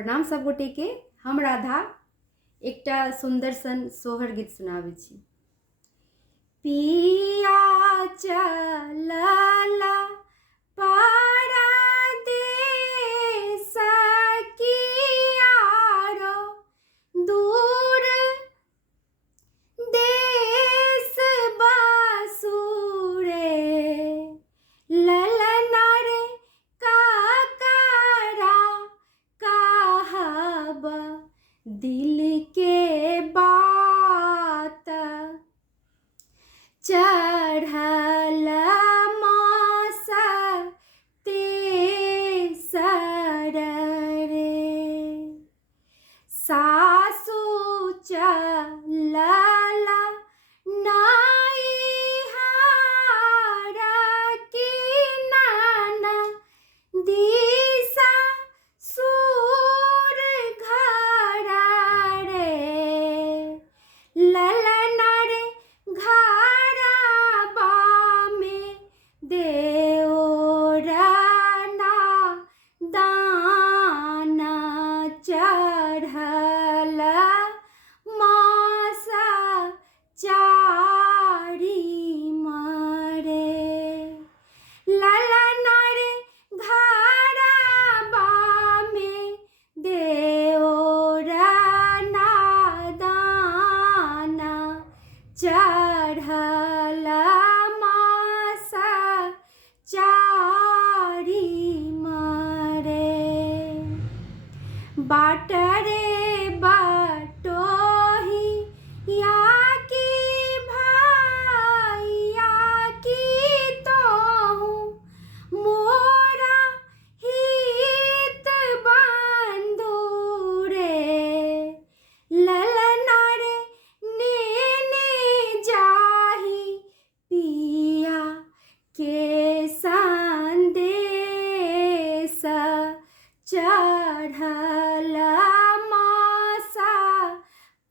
प्रणाम सब गोटे के। हम राधा एकटा सुंदर सन सोहर गीत सुनाबै छी। पिया चलला परदेस कियारो दूर देश बसुरे ललना रे काकरा कहब दिल के बात चढ़ल मास तेसर रे सासु चलला नैहर की ननदीसा सुर घर रे ललना रे घरबा में देओरना दाना चढ़ल मास चारी मरे ललना रे घरबा में देओरना दाना चढ़ल मास चारी मरे बाट रे बटोही या की भैया की तोहू मोरा हित बंधु रे ललना रे नेने जाही पिया के संदेश चढ़ल मास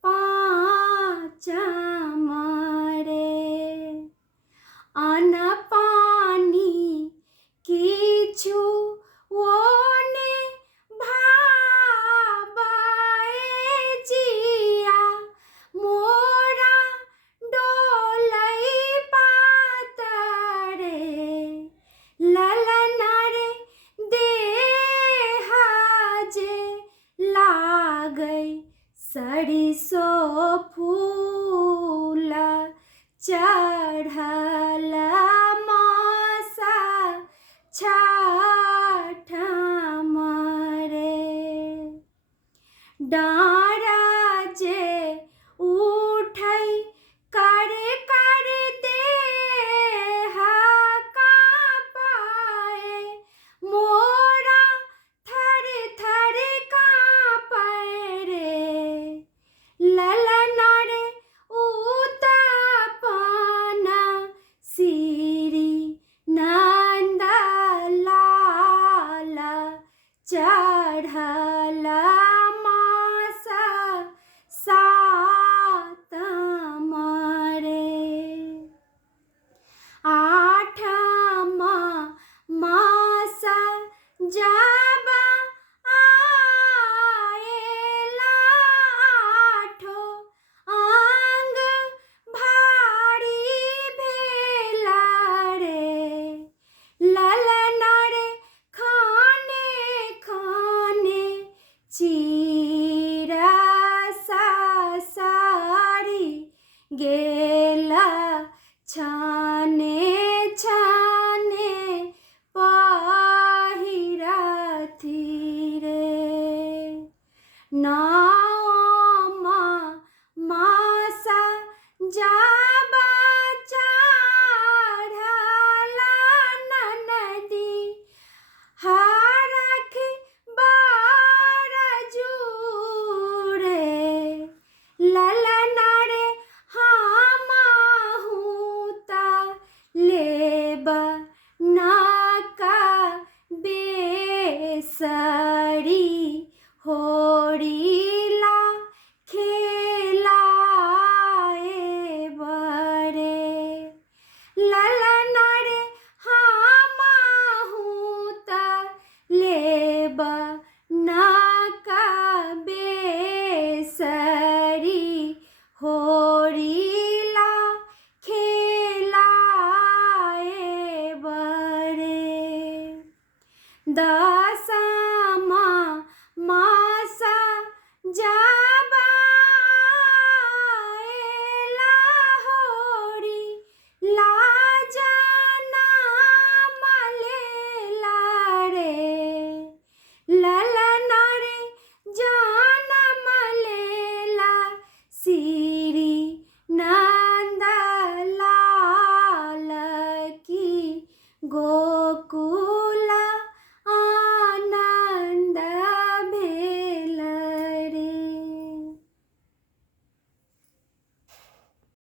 पाँच मरे अन्न पानी किछु ओने भाबाए जिया मोरा डोलै पातरे ललना रे देह जे लागै सरिसो फूल चढ़ल मास छठ मरे डाँर जे उठै कर कर देह काँपै मोरा थर थर काँपै रे ललना रे उत्पन्न सिरी नंद लाल चढ़ल मास सात मरे आठम मास जब आएला आठो आंग भारी भेला रे ललना रे खाने खाने चीरा सारी गेल छाने छाने पहिरथी रे नाम मास जब चढ़ल ननदी हरख बार जूरे ललना रे हमहू त लेब नाका बेसरी होरीला खेलाए बरे ललना रे हमहू त लेब नाका दास